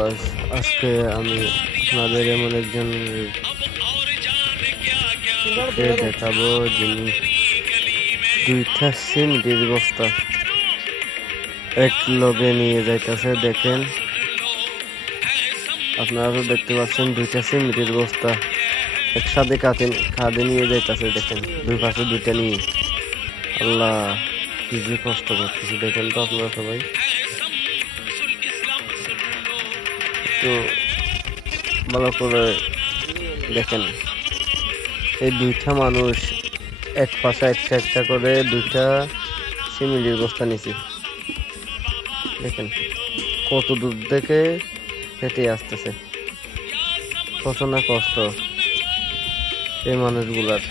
Viewers, আজকে আমি আপনাদের এমন একজন দেখাবো যিনি দুইটা সিমেন্টের বস্তা এক লগে নিয়ে যাইতেছে। দেখেন, আপনারা তো দেখতে পাচ্ছেন দুইটা সিমেন্টের বস্তা একসাথে কাঁধে নিয়ে যাইতেছে। দেখেন, দুই পাশে দুইটা নিয়ে। আল্লাহ, কি যে কষ্ট করতেছে দেখেন তো আপনারা সবাই। তো ভালো করে দেখেন, এই দুইটা মানুষ এক পাশে একটা একটা করে দুইটা সিমেন্টের বস্তা নিছি। দেখেন কত দূর থেকে হেঁটে আসতেছে, কত না কষ্ট এই মানুষগুলার।